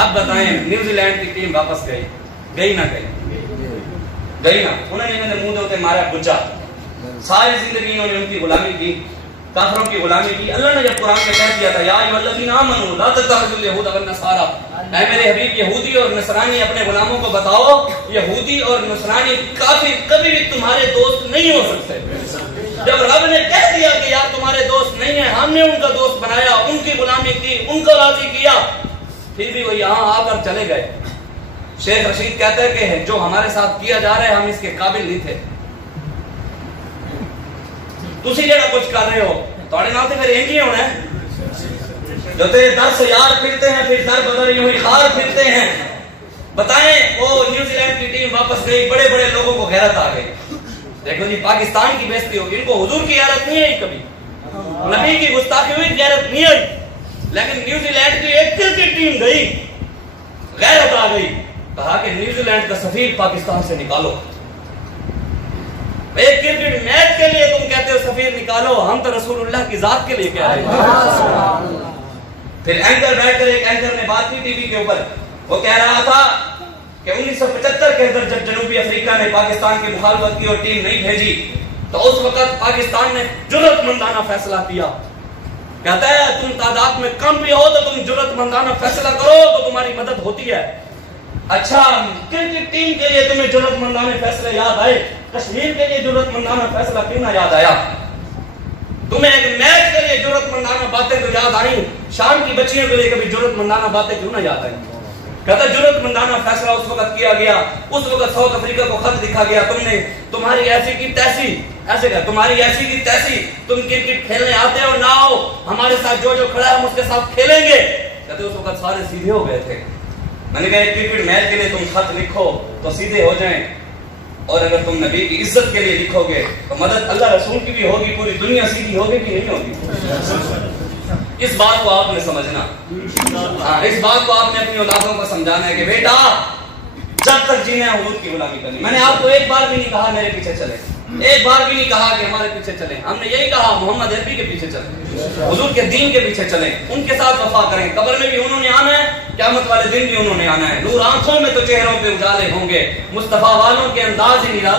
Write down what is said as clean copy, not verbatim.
अब बताएं, न्यूजीलैंड की टीम वापस गई ना गई ना। उन्होंने इन्होंने मुंह होते मारा बुच्चा, सारी जिंदगी इन्होंने उनकी गुलामी की, काफिरों की गुलामी की। अल्लाह ने जब कुरान में कह दिया था या अय्युहल्लज़ीना आमनू ला तत्तखिज़ुल यहूदा वन नसारा, ऐ मेरे हबीब यहूदी और नसरानी अपने गुलामों को बताओ यहूदी और नसरानी काफिर कभी भी तुम्हारे दोस्त नहीं हो सकते। जब रब ने कह दिया कि यार तुम्हारे दोस्त नहीं है, हमने उनका दोस्त बनाया, उनकी गुलामी की, उनको राजी किया, फिर भी वो यहाँ आकर चले गए। शेख रशीद कहते हैं कि जो हमारे साथ किया जा रहा है हम इसके काबिल नहीं थे। तुसी जेड़ा कुछ कर रहे हो थोड़े नाल फिर एक ही होना है। जो तेरे दर से यार फिरते हैं फिर दर बदर यूं ही खार फिरते हैं। बताएं, वो न्यूजीलैंड की टीम वापस गई, बड़े बड़े लोगों को गैरत आ गई। देखो जी, पाकिस्तान की बेइज्जती होगी, इनको हुजूर की गैरत नहीं आई, कभी नबी की गुस्ताखी हुई, गैरत नहीं आई। लेकिन न्यूजीलैंड की एक क्रिकेट टीम गई, गैरत आ गई, कहा कि न्यूजीलैंड का सफीर पाकिस्तान से निकालो। एक क्रिकेट मैच के लिए तुम कहते हो सफीर निकालो, हम तो रसूलुल्लाह की जात के लिए कह रहे हैं। फिर एंकर बैठकर एक एंकर ने बात की टीवी के ऊपर, वो कह रहा था कि 1975 के अंदर जब जनूबी अफ्रीका ने पाकिस्तान की मुखालफत की और टीम नहीं भेजी, तो उस वक्त पाकिस्तान ने जुर्रतमंदाना फैसला किया। कहता है तुम तादाद में कम भी हो तो तुम जुर्रतमंदाना फैसला करो तो तुम्हारी मदद होती है। अच्छा, क्रिकेट टीम के लिए तुम्हें जुर्रतमंदाना फैसले याद आए, कश्मीर के लिए जुर्रतमंदाना फैसला क्यों ना याद आया? तुम्हें एक मैच के लिए जुर्रतमंदाना बातें तो याद आई, शाम की बच्चियों के लिए कभी जुर्रतमंदाना बातें क्यों ना याद आई? कहता जुर्रतमंदाना फैसला उस वक्त किया गया, उस वक्त साउथ अफ्रीका को खत लिखा गया, तुमने तुम्हारी ऐसी की तैसी, ऐसे क्या तुम्हारी ऐसी की तैसी, तुम क्रिकेट खेलने आते हो ना आओ, हमारे साथ जो जो खड़ा है हम उसके साथ खेलेंगे। कहते उस वक्त सारे सीधे हो गए थे। मैंने कहा क्रिकेट मैच के लिए तुम खत लिखो तो सीधे हो जाएं, और अगर तुम नबी की इज्जत के लिए लिखोगे तो मदद अल्लाह रसूल की भी होगी, पूरी दुनिया सीधी होगी कि नहीं होगी? इस बात को आपने समझना। हाँ, इस बात को आपने अपनी औलादों को समझाना है कि बेटा जब तक जीना है हुजूर की गुलामी करनी। मैंने आपको एक बार भी नहीं कहा मेरे पीछे चले, एक बार भी नहीं कहा कि हमारे पीछे चले। हमने यही कहा मोहम्मद अरबी के पीछे चले, हुजूर के दीन के पीछे चले, उनके साथ वफा करें। कब्र में भी उन्होंने आना है, क़यामत वाले दिन भी उन्होंने आना है। नूर आंखों में तो चेहरों पे उजाले होंगे, मुस्तफा वालों के अंदाज ही निराला।